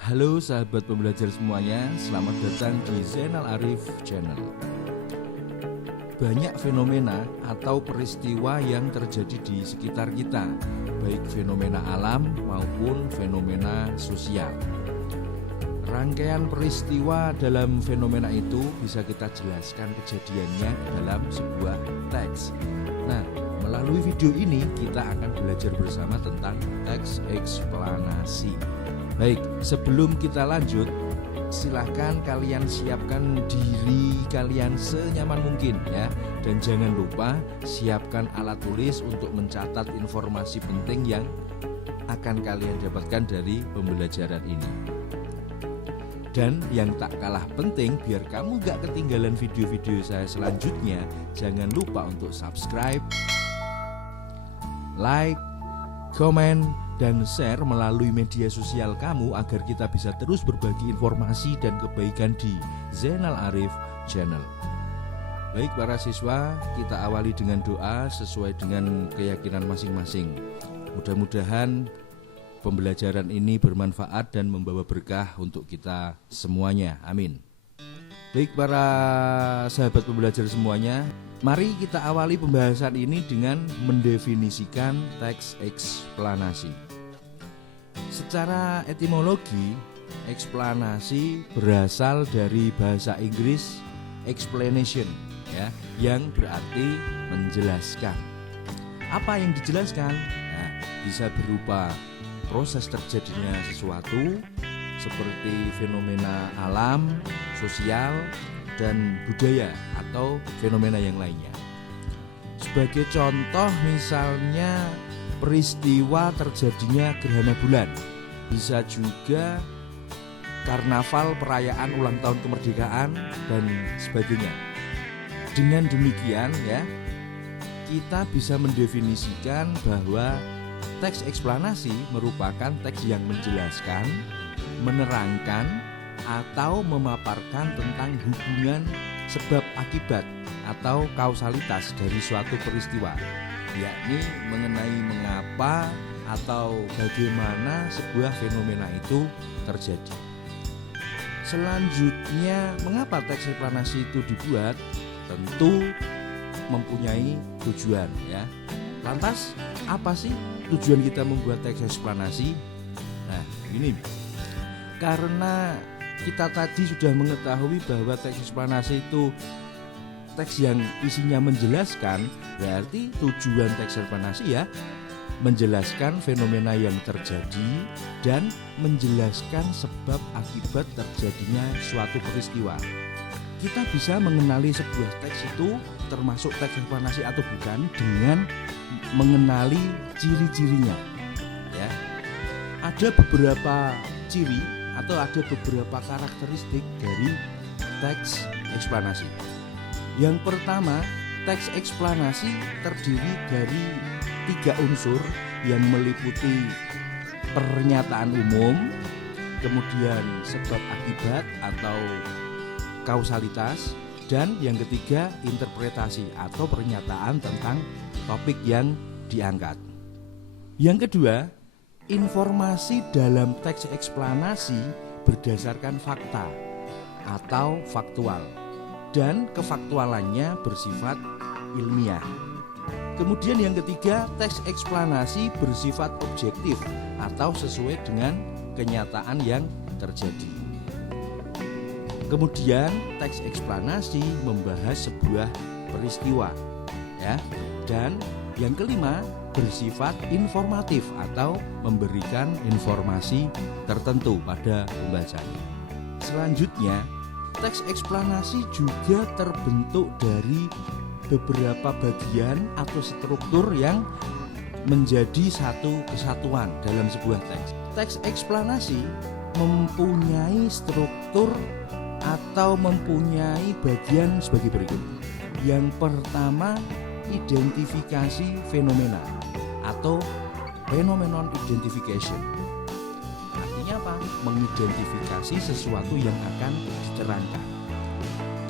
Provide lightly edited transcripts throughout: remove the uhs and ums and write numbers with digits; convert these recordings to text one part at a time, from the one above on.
Halo sahabat pembelajar semuanya, selamat datang di Zainal Arif Channel. Banyak fenomena atau peristiwa yang terjadi di sekitar kita, baik fenomena alam maupun fenomena sosial. Rangkaian peristiwa dalam fenomena itu bisa kita jelaskan kejadiannya dalam sebuah teks. Nah, melalui video ini kita akan belajar bersama tentang teks eksplanasi. Baik, sebelum kita lanjut, silahkan kalian siapkan diri kalian senyaman mungkin ya. Dan jangan lupa siapkan alat tulis untuk mencatat informasi penting yang akan kalian dapatkan dari pembelajaran ini. Dan yang tak kalah penting, biar kamu gak ketinggalan video-video saya selanjutnya, jangan lupa untuk subscribe, like, komen, dan share melalui media sosial kamu agar kita bisa terus berbagi informasi dan kebaikan di Zainal Arif Channel. Baik para siswa, kita awali dengan doa sesuai dengan keyakinan masing-masing. Mudah-mudahan pembelajaran ini bermanfaat dan membawa berkah untuk kita semuanya. Amin. Baik para sahabat pembelajar semuanya, mari kita awali pembahasan ini dengan mendefinisikan teks eksplanasi. Secara etimologi, eksplanasi berasal dari bahasa Inggris explanation ya, yang berarti menjelaskan. Apa yang dijelaskan? Nah, bisa berupa proses terjadinya sesuatu seperti fenomena alam, sosial, dan budaya atau fenomena yang lainnya. Sebagai contoh misalnya peristiwa terjadinya gerhana bulan, bisa juga karnaval perayaan ulang tahun kemerdekaan dan sebagainya. Dengan demikian ya, kita bisa mendefinisikan bahwa teks eksplanasi merupakan teks yang menjelaskan, menerangkan, atau memaparkan tentang hubungan sebab akibat atau kausalitas dari suatu peristiwa, yakni mengenai mengapa atau bagaimana sebuah fenomena itu terjadi. Selanjutnya, mengapa teks eksplanasi itu dibuat? Tentu mempunyai tujuan ya. Lantas, apa sih tujuan kita membuat teks eksplanasi? Nah, ini karena kita tadi sudah mengetahui bahwa teks eksplanasi itu teks yang isinya menjelaskan, berarti tujuan teks eksplanasi ya menjelaskan fenomena yang terjadi dan menjelaskan sebab akibat terjadinya suatu peristiwa. Kita bisa mengenali sebuah teks itu termasuk teks eksplanasi atau bukan dengan mengenali ciri-cirinya ya. Ada beberapa ciri atau ada beberapa karakteristik dari teks eksplanasi. Yang pertama, teks eksplanasi terdiri dari 3 unsur yang meliputi pernyataan umum, kemudian sebab akibat atau kausalitas, dan yang ketiga interpretasi atau pernyataan tentang topik yang diangkat. Yang kedua, informasi dalam teks eksplanasi berdasarkan fakta atau faktual, dan kefaktualannya bersifat ilmiah. Kemudian yang ketiga, teks eksplanasi bersifat objektif atau sesuai dengan kenyataan yang terjadi. Kemudian teks eksplanasi membahas sebuah peristiwa ya. Dan yang kelima, bersifat informatif atau memberikan informasi tertentu pada pembacanya. Selanjutnya, teks eksplanasi juga terbentuk dari beberapa bagian atau struktur yang menjadi satu kesatuan dalam sebuah teks. Teks eksplanasi mempunyai struktur atau mempunyai bagian sebagai berikut. Yang pertama, identifikasi fenomena atau phenomenon identification. Artinya apa? Mengidentifikasi sesuatu yang akan diterangkan.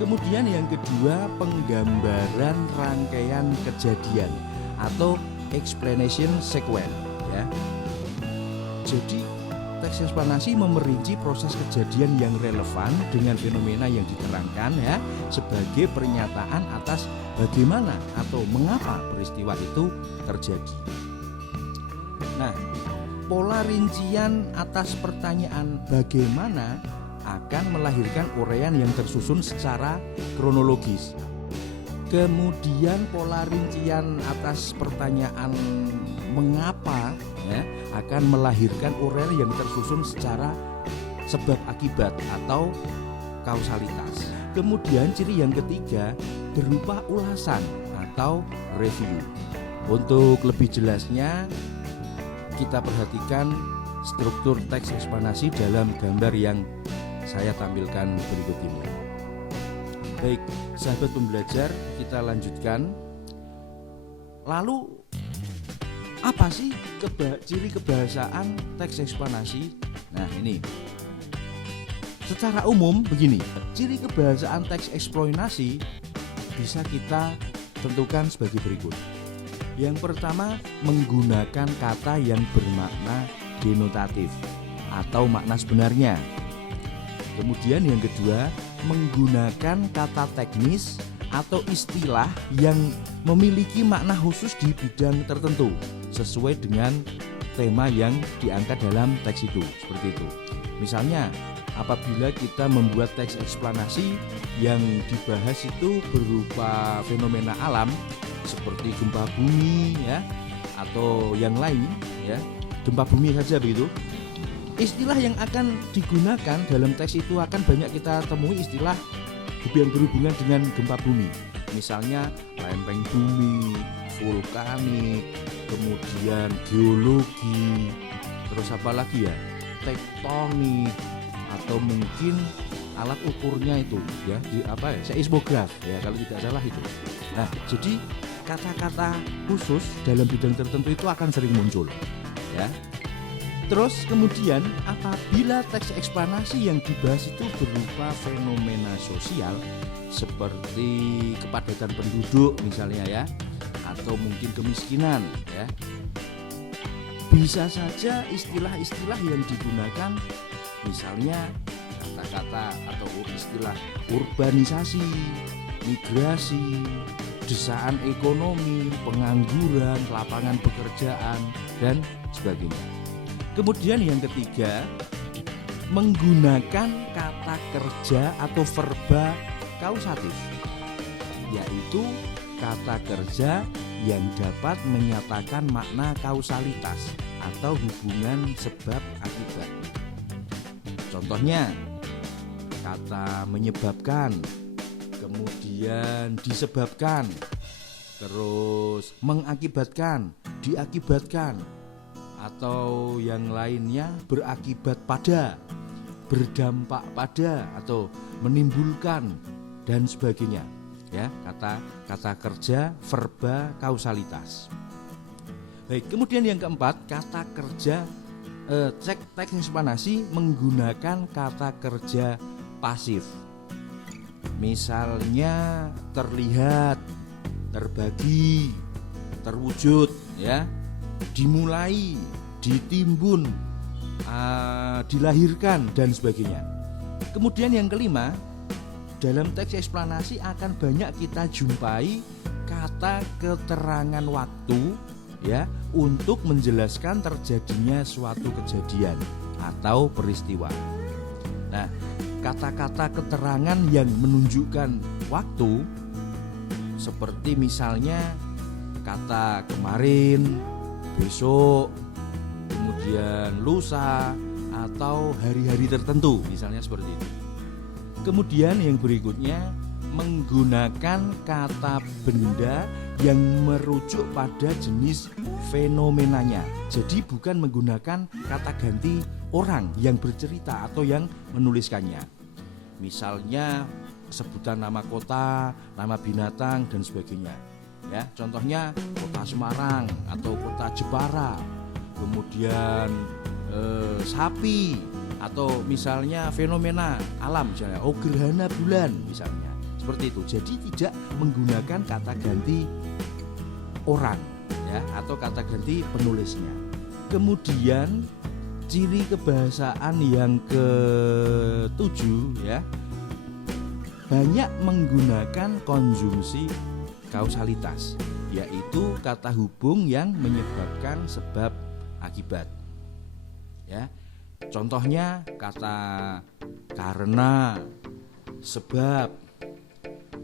Kemudian yang kedua, penggambaran rangkaian kejadian atau explanation sequence ya. Jadi teks eksplanasi memerinci proses kejadian yang relevan dengan fenomena yang diterangkan ya, sebagai pernyataan atas bagaimana atau mengapa peristiwa itu terjadi. Nah, pola rincian atas pertanyaan bagaimana akan melahirkan uraian yang tersusun secara kronologis. Kemudian pola rincian atas pertanyaan mengapa ya, akan melahirkan uraian yang tersusun secara sebab akibat atau kausalitas. Kemudian ciri yang ketiga berupa ulasan atau review. Untuk lebih jelasnya kita perhatikan struktur teks eksplanasi dalam gambar yang saya tampilkan berikut ini. Baik, sahabat pembelajar, kita lanjutkan. Lalu apa sih ciri kebahasaan teks eksplanasi? Nah, ini. Secara umum begini, ciri kebahasaan teks eksplanasi bisa kita tentukan sebagai berikut. Yang pertama, menggunakan kata yang bermakna denotatif atau makna sebenarnya. Kemudian yang kedua, menggunakan kata teknis atau istilah yang memiliki makna khusus di bidang tertentu sesuai dengan tema yang diangkat dalam teks itu, seperti itu. Misalnya, apabila kita membuat teks eksplanasi yang dibahas itu berupa fenomena alam seperti gempa bumi ya, atau yang lain ya, gempa bumi saja begitu. Istilah yang akan digunakan dalam teks itu akan banyak kita temui istilah yang berhubungan dengan gempa bumi. Misalnya lempeng bumi, vulkanik, kemudian geologi, terus apa lagi ya? Tektonik, atau mungkin alat ukurnya itu ya, seismograf ya kalau tidak salah itu. Nah, jadi kata-kata khusus dalam bidang tertentu itu akan sering muncul ya. Terus kemudian apabila teks eksplanasi yang dibahas itu berupa fenomena sosial seperti kepadatan penduduk misalnya ya, atau mungkin kemiskinan ya, bisa saja istilah-istilah yang digunakan misalnya kata-kata atau istilah urbanisasi, migrasi, desaan ekonomi, pengangguran, lapangan pekerjaan, dan sebagainya. Kemudian yang ketiga, menggunakan kata kerja atau verba kausatif, yaitu kata kerja yang dapat menyatakan makna kausalitas atau hubungan sebab akibat. Contohnya, kata menyebabkan, kemudian disebabkan, terus mengakibatkan, diakibatkan, atau yang lainnya berakibat pada, berdampak pada, atau menimbulkan, dan sebagainya ya, kata kerja verba kausalitas. Baik, kemudian yang keempat, kata kerja teks eksplanasi menggunakan kata kerja pasif. Misalnya terlihat, terbagi, terwujud ya, dimulai, ditimbun, dilahirkan, dan sebagainya. Kemudian yang kelima, dalam teks eksplanasi akan banyak kita jumpai kata keterangan waktu ya, untuk menjelaskan terjadinya suatu kejadian atau peristiwa. Nah, kata-kata keterangan yang menunjukkan waktu seperti misalnya kata kemarin, besok, kemudian lusa, atau hari-hari tertentu misalnya seperti itu. Kemudian yang berikutnya, menggunakan kata benda yang merujuk pada jenis fenomenanya. Jadi bukan menggunakan kata ganti orang yang bercerita atau yang menuliskannya. Misalnya sebutan nama kota, nama binatang, dan sebagainya. Ya, contohnya kota Semarang atau kota Jepara, kemudian sapi, atau misalnya fenomena alam misalnya gerhana bulan misalnya, seperti itu. Jadi tidak menggunakan kata ganti orang ya, atau kata ganti penulisnya. Kemudian ciri kebahasaan yang ketujuh ya, banyak menggunakan konjungsi kausalitas, yaitu kata hubung yang menyebabkan sebab akibat. Ya. Contohnya kata karena, sebab,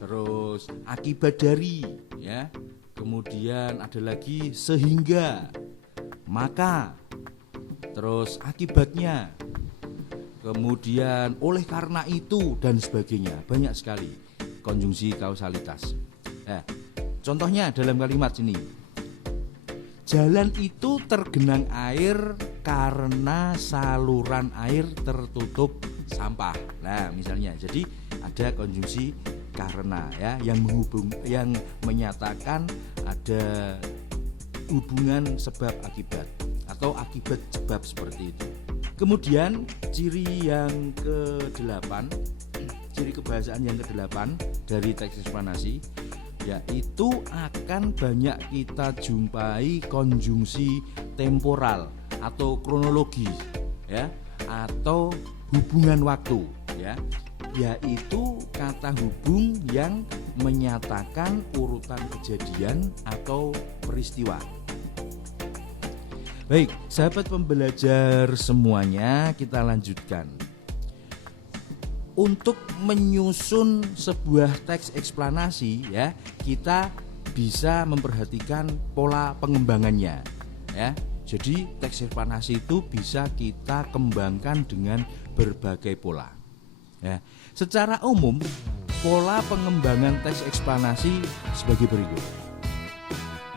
terus akibat dari, ya. Kemudian ada lagi sehingga, maka, terus akibatnya, kemudian oleh karena itu, dan sebagainya. Banyak sekali konjungsi kausalitas. Nah, contohnya dalam kalimat ini, jalan itu tergenang air karena saluran air tertutup sampah. Nah, misalnya, jadi ada konjungsi karena ya, yang menyatakan ada hubungan sebab akibat atau akibat sebab seperti itu. Kemudian ciri yang ke-8, ciri kebahasaan yang ke-8 dari teks eksplanasi, yaitu akan banyak kita jumpai konjungsi temporal atau kronologi ya, atau hubungan waktu ya, yaitu kata hubung yang menyatakan urutan kejadian atau peristiwa. Baik, sahabat pembelajar semuanya, kita lanjutkan. Untuk menyusun sebuah teks eksplanasi ya, kita bisa memperhatikan pola pengembangannya ya. Jadi teks eksplanasi itu bisa kita kembangkan dengan berbagai pola. Ya. Secara umum, pola pengembangan teks eksplanasi sebagai berikut.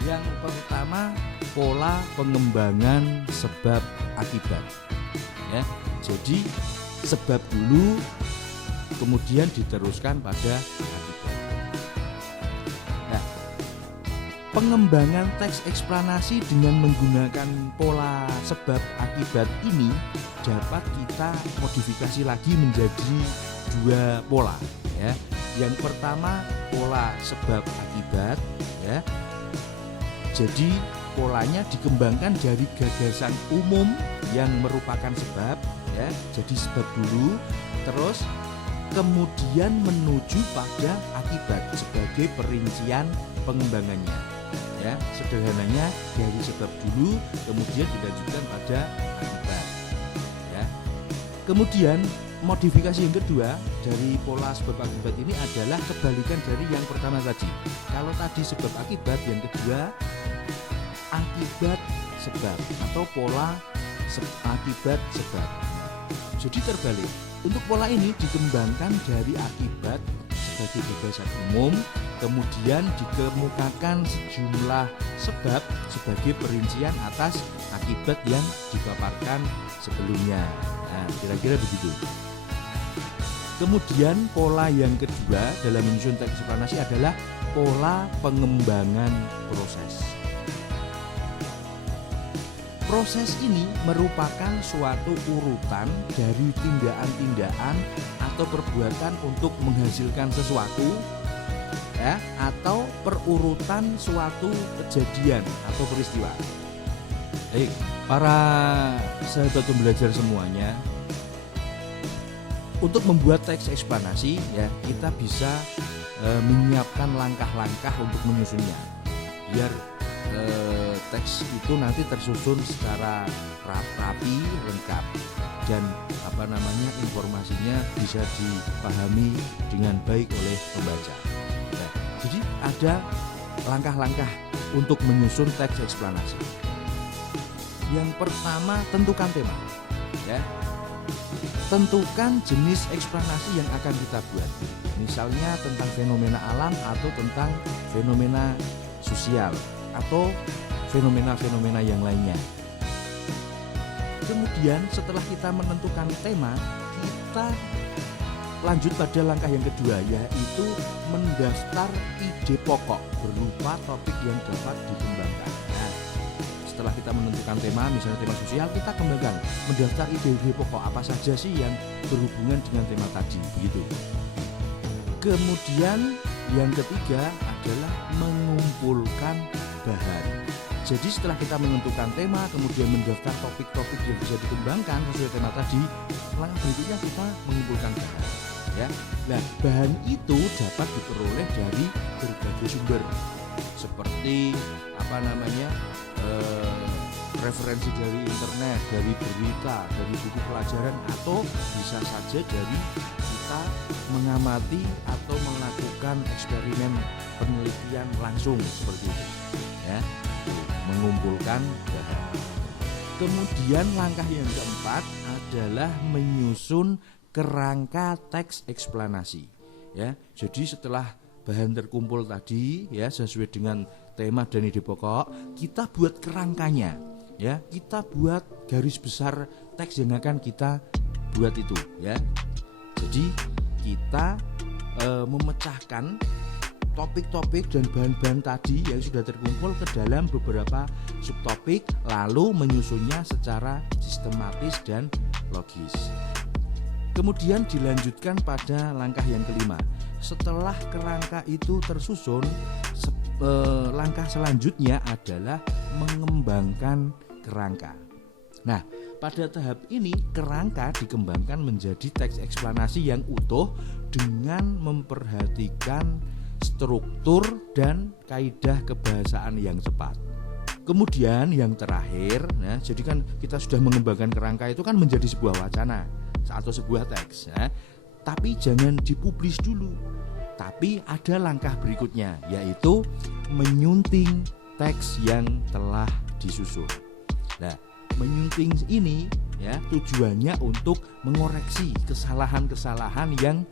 Yang pertama, pola pengembangan sebab akibat. Ya. Jadi sebab dulu, kemudian diteruskan pada akibat. Nah, pengembangan teks eksplanasi dengan menggunakan pola sebab akibat ini dapat kita modifikasi lagi menjadi 2 pola ya. Yang pertama, pola sebab akibat ya. Jadi polanya dikembangkan dari gagasan umum yang merupakan sebab ya. Jadi sebab dulu, terus kemudian menuju pada akibat sebagai perincian pengembangannya ya. Sederhananya dari sebab dulu kemudian dilanjutkan pada akibat ya. Kemudian modifikasi yang kedua dari pola sebab akibat ini adalah kebalikan dari yang pertama tadi. Kalau tadi sebab akibat, yang kedua akibat sebab atau pola akibat sebab. Jadi terbalik. Untuk pola ini dikembangkan dari akibat sebagai gagasan umum, kemudian dikemukakan sejumlah sebab sebagai perincian atas akibat yang dipaparkan sebelumnya. Nah, kira-kira begitu. Kemudian pola yang kedua dalam menyusun teks eksplanasi adalah pola pengembangan proses. Proses ini merupakan suatu urutan dari tindakan-tindakan atau perbuatan untuk menghasilkan sesuatu ya, atau perurutan suatu kejadian atau peristiwa. Baik, para sahabat pembelajar semuanya, untuk membuat teks eksplanasi ya, kita bisa menyiapkan langkah-langkah untuk menyusunnya biar teks itu nanti tersusun secara rapi, lengkap, dan informasinya bisa dipahami dengan baik oleh pembaca. Nah, jadi ada langkah-langkah untuk menyusun teks eksplanasi. Yang pertama, tentukan tema ya. Tentukan jenis eksplanasi yang akan kita buat. Misalnya tentang fenomena alam atau tentang fenomena sosial atau fenomena-fenomena yang lainnya. Kemudian setelah kita menentukan tema, kita lanjut pada langkah yang kedua, yaitu mendaftar ide pokok berupa topik yang dapat dikembangkan. Nah, setelah kita menentukan tema, misalnya tema sosial, kita kembangkan, mendaftar ide-ide pokok apa saja sih yang berhubungan dengan tema tadi, begitu. Kemudian yang ketiga adalah mengumpulkan bahan. Jadi setelah kita menentukan tema, kemudian mendaftar topik-topik yang bisa dikembangkan sesuai tema tadi, langkah berikutnya kita mengumpulkan bahan. Ya, nah bahan itu dapat diperoleh dari berbagai sumber, seperti referensi dari internet, dari berita, dari buku pelajaran, atau bisa saja dari kita mengamati atau melakukan eksperimen penelitian langsung seperti itu. Ya, mengumpulkan bahan. Kemudian langkah yang keempat adalah menyusun kerangka teks eksplanasi. Ya, jadi setelah bahan terkumpul tadi, ya sesuai dengan tema dan ide pokok, kita buat kerangkanya. Ya, kita buat garis besar teks yang akan kita buat itu. Ya, jadi kita memecahkan topik-topik dan bahan-bahan tadi yang sudah terkumpul ke dalam beberapa subtopik, lalu menyusunnya secara sistematis dan logis. Kemudian dilanjutkan pada langkah yang kelima. Setelah kerangka itu tersusun, langkah selanjutnya adalah mengembangkan kerangka. Nah, pada tahap ini kerangka dikembangkan menjadi teks eksplanasi yang utuh dengan memperhatikan struktur dan kaidah kebahasaan yang tepat. Kemudian yang terakhir, nah, jadi kan kita sudah mengembangkan kerangka itu kan menjadi sebuah wacana atau sebuah teks, ya. Tapi jangan dipublis dulu. Tapi ada langkah berikutnya, yaitu menyunting teks yang telah disusun. Nah, menyunting ini ya tujuannya untuk mengoreksi kesalahan-kesalahan yang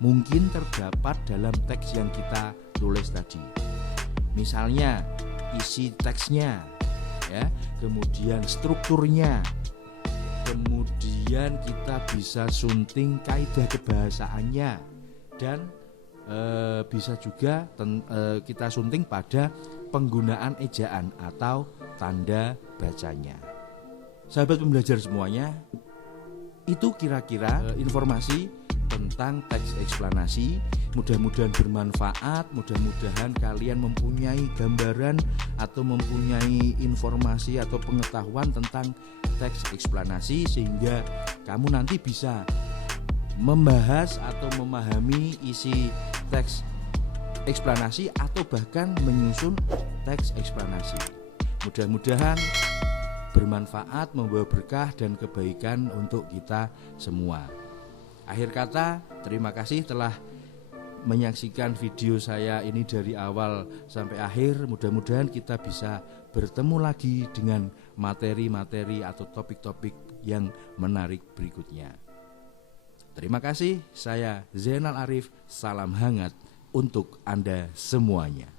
mungkin terdapat dalam teks yang kita tulis tadi. Misalnya isi teksnya, ya, kemudian strukturnya, kemudian kita bisa sunting kaidah kebahasaannya, dan bisa juga kita sunting pada penggunaan ejaan atau tanda bacanya. Sahabat pembelajar semuanya, itu kira-kira informasi tentang teks eksplanasi. Mudah-mudahan bermanfaat, mudah-mudahan kalian mempunyai gambaran atau mempunyai informasi atau pengetahuan tentang teks eksplanasi, sehingga kamu nanti bisa membahas atau memahami isi teks eksplanasi atau bahkan menyusun teks eksplanasi. Mudah-mudahan bermanfaat, membawa berkah dan kebaikan untuk kita semua. Akhir kata, terima kasih telah menyaksikan video saya ini dari awal sampai akhir. Mudah-mudahan kita bisa bertemu lagi dengan materi-materi atau topik-topik yang menarik berikutnya. Terima kasih, saya Zainal Arif, salam hangat untuk Anda semuanya.